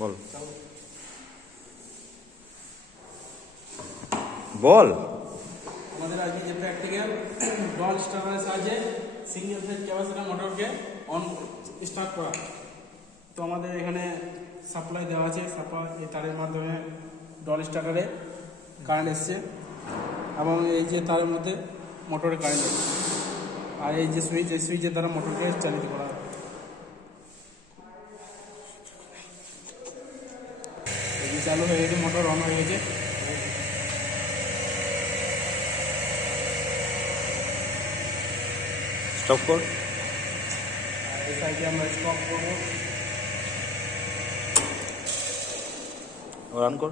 বল। বল। আমাদের আজকে যে প্র্যাকটিক্যাল ডল স্টার্টারের সাহায্যে সিঙ্গেল ফেজ ক্যাপাসিটার মোটরকে অন স্টার্ট করা। তো আমাদের এখানে সাপ্লাই দেওয়া আছে। সাপ্লাই এই তারের মাধ্যমে ডল স্টার্টারে কারেন্ট এসছে এবং এই যে তারের মধ্যে মোটরে কারেন্ট আর এই যে সুইচ এই সুইচের দ্বারা মোটরকে চালিত করা চালু হয়ে গেছে মোটর অন হয়ে গেছে। স্টপ কর এই সাইডে আমরা স্টপ করব। রান কর